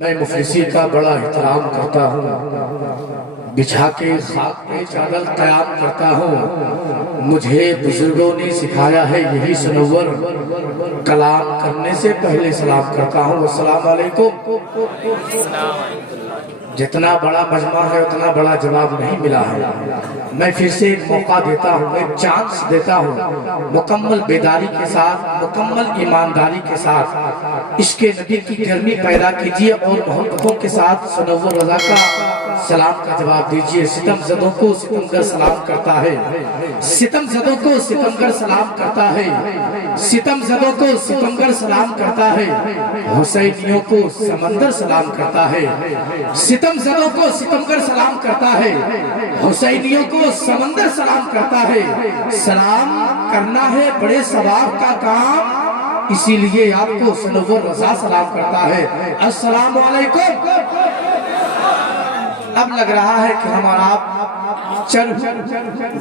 میں مفلسی کا بڑا احترام کرتا ہوں، بچھا کے خاک پہ چادر قیام کرتا ہوں۔ مجھے بزرگوں نے سکھایا ہے یہی سنور، کلام کرنے سے پہلے سلام کرتا ہوں۔ السلام علیکم۔ جتنا بڑا مجمع ہے اتنا بڑا جواب نہیں ملا ہے۔ میں پھر سے ایک موقع دیتا ہوں، ایک چانس دیتا ہوں، مکمل بیداری کے ساتھ، مکمل ایمانداری کے ساتھ عشق نبی کی گرمی پیدا کیجئے اور محبتوں کے ساتھ سنور رضا کا سلام کا جواب دیجئے۔ ستم زدوں کو ستمگر سلام کرتا ہے، ستم زدوں کو ستمگر سلام کرتا ہے، ستم زدوں کو ستمگر سلام کرتا ہے، حسینیوں کو سمندر سلام کرتا ہے۔ ستم زدوں کو ستمگر سلام کرتا ہے، حسینیوں کو سمندر سلام کرتا ہے۔ سلام کرنا ہے بڑے ثواب کا کام، اسی لیے آپ کو سنور رضا سلام کرتا ہے۔ السلام علیکم۔ اب لگ رہا ہے کہ ہمارا آپ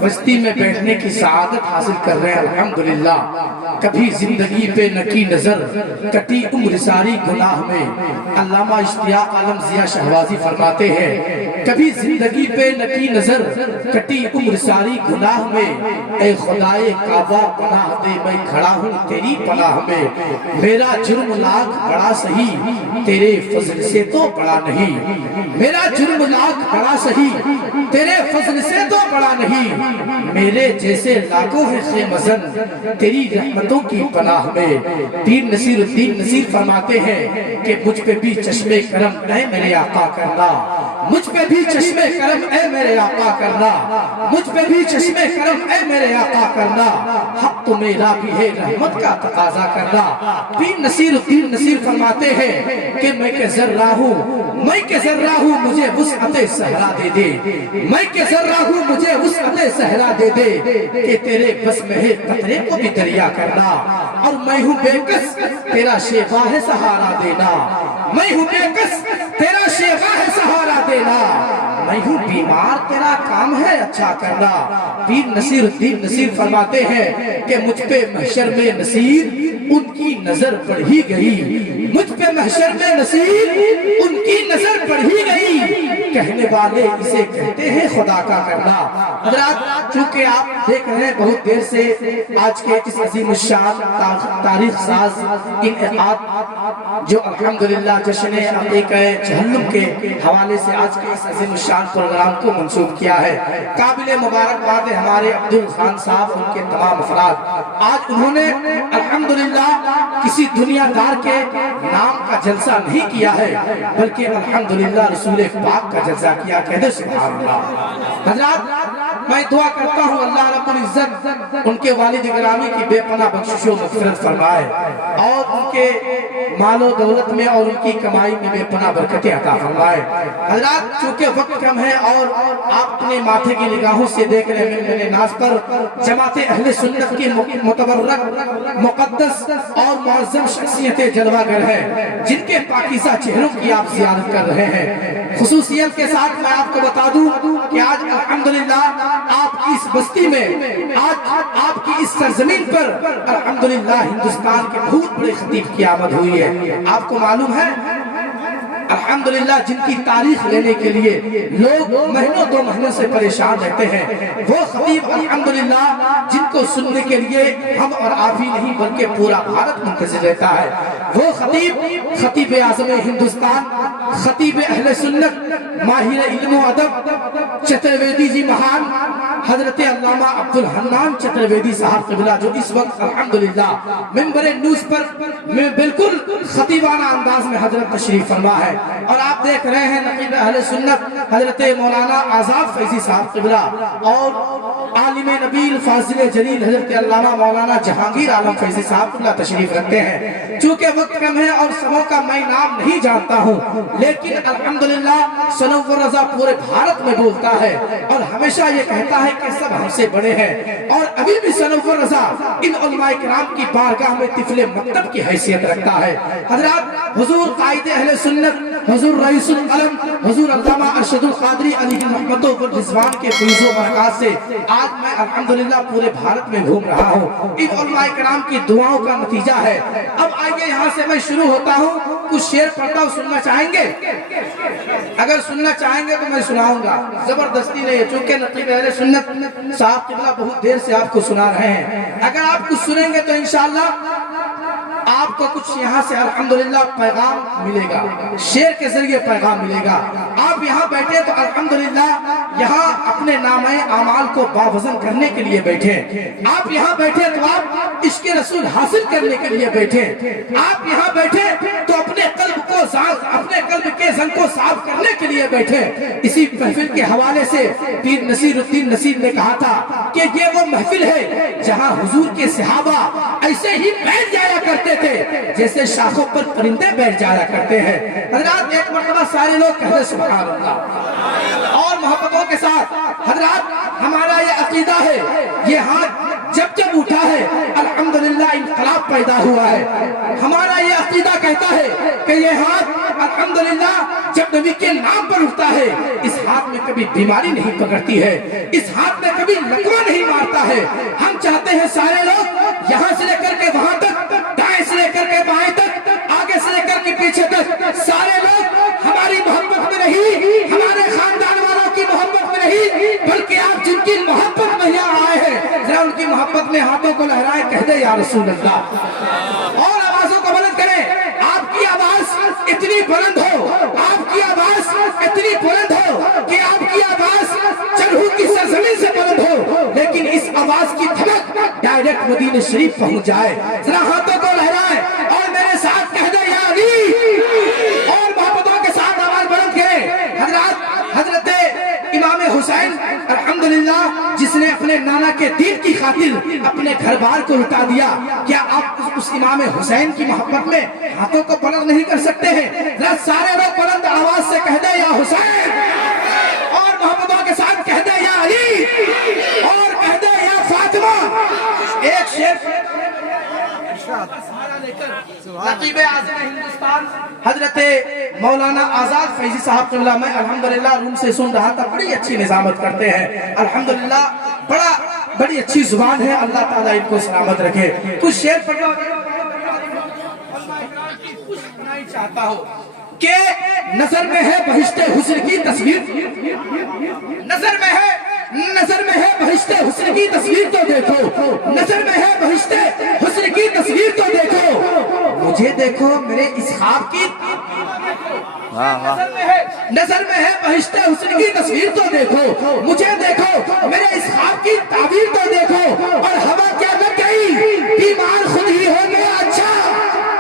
بستی میں بیٹھنے کی سعادت حاصل کر رہے ہیں، الحمدللہ۔ کبھی زندگی پہ نکی نظر، کٹی عمر ساری گناہ میں۔ علامہ اشتیاق عالم ضیاء شہبازی فرماتے ہیں، کبھی زندگی پہ نکی نظر، کٹی عمر ساری گناہ میں۔ اے خدائے کعبہ پناہ دے، میں کھڑا ہوں تیری پناہ میں۔ میرا جرم لاکھ بڑا سہی، تیرے فضل سے تو بڑا نہیں۔ میرا جرم لاکھ بڑا سہی، تیرے فضل سے تو بڑا نہیں۔ میرے جیسے لاکھوں ہیں خیمزن، تیری رحمتوں کی پناہ میں۔ پیر نصیر الدین نصیر فرماتے ہیں کہ مجھ پہ بھی چشم کرم اے میرے آقا کرنا، مجھ پہ بھی چشم کرم اے میرے آقا کرنا، مجھ پہ بھی چشم کرم اے میرے آقا کرنا۔ حق تو میرا بھی ہے رحمت کا تقاضا کرنا۔ پیر نصیر الدین نصیر فرماتے ہیں کہ میں کہ ذرہ ہوں، میں کہ ذرہ ہوں، مجھے وسعت صحرا دے دے، میں کہ ذرہ ہوں، مجھے وسعت صحرا دے دے، کہ تیرے بس میں ہے قطرے کو بھی دریا کرنا۔ اور میں ہوں بے کس، تیرا شیوا ہے سہارا دینا، میں ہوں بے کس، تیرا شیوا ہے سہارا دینا۔ میں ہوں بیمار، تیرا کام ہے اچھا کرنا۔ پیر نصیر الدین نصیر فرماتے ہیں کہ مجھ پہ محشر میں نصیر ان کی نظر پڑ ہی گئی، مجھ پہ محشر میں نصیر ان کی نظر پڑ ہی گئی۔ کہنے والے اسے کہتے ہیں خدا کا کرنا۔ حضرات، چونکہ آپ دیکھ رہے ہیں بہت دیر سے آج کے اس عظیم الشان تاریخ ساز انعقاد جو الحمدللہ جشن عقیقہ جہنم کے حوالے سے آج کے اس عظیم الشان پروگرام کو منسوب کیا ہے۔ قابل مبارکباد ہمارے عبدالخان صاحب، ان کے تمام افراد۔ آج انہوں نے الحمدللہ کسی دنیا دار کے نام کا جلسہ نہیں کیا ہے، بلکہ الحمدللہ رسول پاک کا جلسہ کیا۔ کہہ دے سبحان اللہ۔ حضرات، میں دعا کرتا ہوں اللہ رب العزت ان کے والد گرامی کی بے پناہ بخشش و مغفرت فرمائے، اور ان کے مال و دولت میں اور ان کی کمائی میں بے پناہ برکتیں عطا فرمائے۔ حضرات، چونکہ وقت کم ہے اور آپ اپنے ماتھے کی نگاہوں سے دیکھ رہے ہیں میرے ناز پر جماعت اہل سنت کی متبرک، مقدس اور معظم شخصیتیں جلوہ گر ہیں، جن کے پاکیزہ چہروں کی آپ زیارت کر رہے ہیں۔ خصوصیت کے ساتھ میں آپ کو بتا دوں کہ آج الحمدللہ آپ کی اس بستی میں، آج آپ کی اس سرزمین پر الحمدللہ ہندوستان کے بہت بڑے خطیب کی آمد ہوئی ہے۔ آپ کو معلوم ہے الحمدللہ جن کی تاریخ لینے کے لیے لوگ مہینوں دو مہینوں سے پریشان رہتے ہیں، وہ خطیب الحمدللہ جن کو سننے کے لیے ہم اور آپ ہی نہیں بلکہ پورا بھارت منتظر رہتا ہے، وہ خطیب، خطیب اعظم ہندوستان، خطیب اہل سنت، ماہر علم و ادب چترویدی جی مہان حضرت علامہ عبدالحنان چترویدی صاحب قبلہ، جو اس وقت الحمدللہ منبر نوز پر میں بالکل خطیبانہ انداز میں حضرت تشریف فرما ہے۔ اور آپ دیکھ رہے ہیں نقیب اہل سنت حضرت مولانا آزاد فیضی صاحب قبلہ اور عالم نبیل فاضل جلیل حضرت علامہ مولانا جہانگیر عالم فیضی صاحب قبلہ تشریف رکھتے ہیں۔ چونکہ وقت کم ہے اور سبوں کا میں نام نہیں جانتا ہوں، لیکن الحمدللہ سنور رضا پورے بھارت میں بولتا ہے اور ہمیشہ یہ کہتا ہے کہ سب ہم سے بڑے ہیں، اور ابھی بھی سنور رضا ان علماء کرام کی بارگاہ میں طفل مکتب کی حیثیت رکھتا ہے۔ حضرات، حضور قائد اہل سنت حضور رئیس العلم حضور علامہ ارشد القادری علیہ رحمت و رضوان کے فیض و برکات سے آج میں الحمدللہ پورے بھارت میں گھوم رہا ہوں. ان علماء کرام کی دعاؤں کا نتیجہ ہے. اب آئیے یہاں سے میں شروع ہوتا ہوں. کچھ شعر پڑھتا ہوں, سننا چاہیں گے؟ اگر سننا چاہیں گے تو میں سناؤں گا, زبردستی نہیں, چونکہ نقیب اہل سنت صاحب قبلہ بہت دیر سے آپ کو سنا رہے ہیں. اگر آپ کچھ سنیں گے تو انشاءاللہ آپ کو کچھ یہاں سے الحمدللہ پیغام ملے گا, شعر کے ذریعے پیغام ملے گا. آپ یہاں بیٹھے تو الحمدللہ یہاں اپنے نامہ اعمال کو باوزن کرنے کے لیے بیٹھے. آپ یہاں بیٹھے تو آپ عشق رسول حاصل کرنے کے لیے بیٹھے. آپ یہاں بیٹھے تو اپنے قلب کے زن کو صاف کرنے کے لیے بیٹھے. اسی محفل کے حوالے سے پیر نصیر الدین نصیر نے کہا تھا کہ یہ وہ محفل ہے جہاں حضور کے صحابہ ایسے ہی بیٹھ جایا کرتے تھے جیسے شاخوں پر پرندے بیٹھ جایا کرتے ہیں. حضرات ایک مرتبہ سارے لوگ کہتے سبحان اللہ اور محبتوں کے ساتھ. حضرات ہمارا یہ عقیدہ ہے, یہ ہاتھ جب جب اٹھا ہے الحمدللہ انقلاب پیدا ہوا ہے. ہمارا یہ عقیدہ کہتا ہے کہ یہ ہاتھ الحمدللہ جب نبی کے نام پر اٹھتا ہے اس ہاتھ میں کبھی بیماری نہیں پکڑتی ہے, اس ہاتھ میں کبھی لقوہ نہیں مارتا ہے. ہم چاہتے ہیں سارے لوگ یہاں سے لے کر کے وہاں تک, دائیں سے لے کر کے بائیں تک, آگے سے لے کر کے پیچھے تک, سارے لوگ ہماری محبت میں نہیں, ہمارے خاندان والوں کی محبت میں نہیں, بلکہ آپ جن کی محبت میں یہاں آئے ہیں ذرا ان کی محبت میں ہاتھوں کو لہرائے, کہہ دے یا رسول اللہ, اور آوازوں کو بلند کریں. آپ کی آواز اتنی بلند ہو, آپ کی آواز اتنی بلند ہو کہ آپ کی آواز چرہو کی سرزمین سے بلند ہو, لیکن اس آواز کی دھمک ڈائریکٹ مدینہ شریف پہنچ جائے. ذرا ہاتھوں کو لہرائے اور میرے ساتھ کہہ دے یا علی, اور محبتوں کے ساتھ آواز بلند کریں. حضرت امام حسین الحمدللہ جس نے اپنے نانا کے دین کی خاطر اپنے گھر بار کو لٹا دیا, کیا آپ اس امام حسین کی محبت میں ہاتھوں کو بلند نہیں کر سکتے ہیں؟ ذرا سارے لوگ بلند آواز سے کہہ دے یا حسین, اور محبتوں کے ساتھ کہہ دے یا علی, اور کہہ دے یا فاطمہ. ایک شعر نقیب اعظم ہندوستان حضرت مولانا آزاد فیضی صاحب قبلہ, میں الحمدللہ روم سے سن رہا تھا, بڑی اچھی نظامت کرتے ہیں الحمدللہ, بڑی اچھی زبان ہے, اللہ تعالیٰ ان کو سلامت رکھے. کچھ شعر پڑھنا چاہتا ہوں کہ نظر میں ہے بہشت حسن کی تصویر, نظر میں ہے بہشت حسن کی تصویر تو دیکھو, نظر میں ہے بہشت حسن کی تصویر تو دیکھو, مجھے دیکھو میرے اس خواب کی, نظر میں ہے بہشت حسن کی تصویر تو دیکھو, مجھے دیکھو میرے اس خواب کی تعبیر تو دیکھو, اور ہوا کیا لگ گئی بیمار خود ہی ہو گیا اچھا,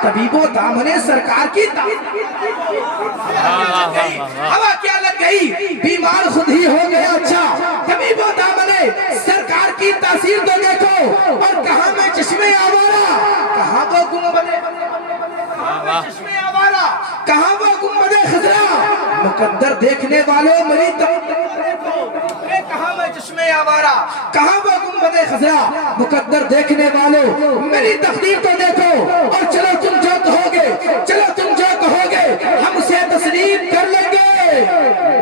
طبیب و دامن سرکار کی ہوا کیا لگ گئی بیمار خود ہی ہو گیا اچھا, طبیب و دامن سرکار کی تاثیر تو دیکھو, اور کہاں میں چشمے آوارا, کہاں وہ گنبدے چشمے آوارا, کہاں وہ گنبدے خضرا, مقدر دیکھنے والوں میری کہاں میں چشمے آوارا, کہاں وہ گنبدے خضرا, مقدر دیکھنے والوں میری تقدیر تو دیکھو, اور چلو تم جو کہو گے ہم اسے تسلیم کر لیں گے,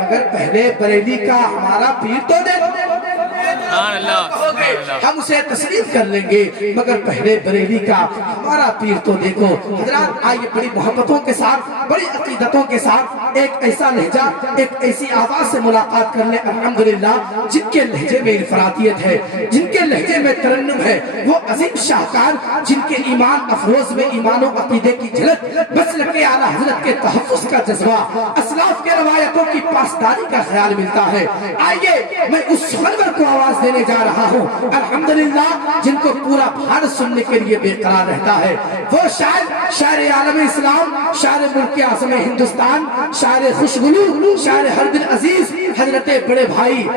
مگر پہلے بریلی کا ہمارا پیر تو دیکھو, ہم اسے تسلیم کر لیں گے مگر پہلے بریلی کا ہمارا پیر تو دیکھو. حضرات آئیے بڑی محبتوں کے ساتھ, بڑی عقیدتوں کے ساتھ ایک ایسا لہجہ, ایک ایسی آواز سے ملاقات کر لیں الحمدللہ جن کے لہجے میں انفرادیت ہے, جن کے لہجے میں ترنم ہے, وہ عظیم شاہکار جن کے ایمان افروز میں ایمان و عقیدے کی جھلک, مسلک اعلیٰ حضرت کے تحفظ کا جذبہ, اسلاف کے روایتوں کی پاسداری کا خیال ملتا ہے. آئیے میں اس خنور کو آواز دینے جا رہا ہوں الحمدللہ جن کو پورا بھارت سننے کے لیے بے قرار رہتا ہے. وہ شاعر عالم اسلام, شاعر ملک اعظم ہندوستان, شاعر خوشگلو, شاعر ہر دل عزیز حضرت بڑے بھائی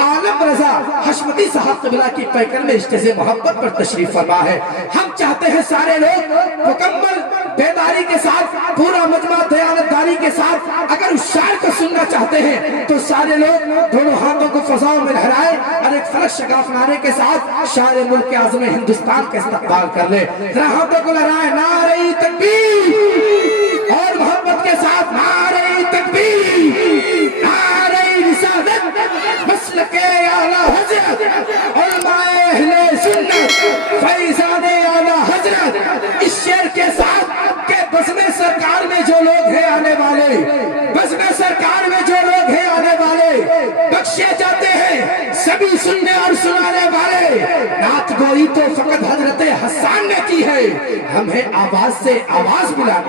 عالم رضا حشمتی صاحب قبلہ کی پیکر میں اشتہاز محبت پر تشریف فرما ہے. ہم چاہتے ہیں سارے لوگ مکمل بیداری کے ساتھ, پورا مجمع دیانتداری کے ساتھ اگر اس شاعر کو سننا چاہتے ہیں تو سارے لوگ دونوں ہاتھوں کو فضاؤں میں لہرائے اور ایک فلک شگاف نعرے کے ساتھ شاعر ملک اعظم ہندوستان کا استقبال کر لے. ذرا ہاتھوں کو لہرائے, نعرہ تکبیر, اور محبت کے ساتھ نعرہ حضرت علماء اہل سنت فیضان اعلی حضرت اس شعر کے ساتھ کہ بزم سرکار میں جو لوگ ہیں آنے والے، بزم سرکار میں جو لوگ ہیں آنے والے بخشے جاتے ہیں، سبھی سننے اور سنانے والے۔ نعت گوئی تو فقط حضرت حسان نے کی ہے، ہمیں آواز سے آواز ملا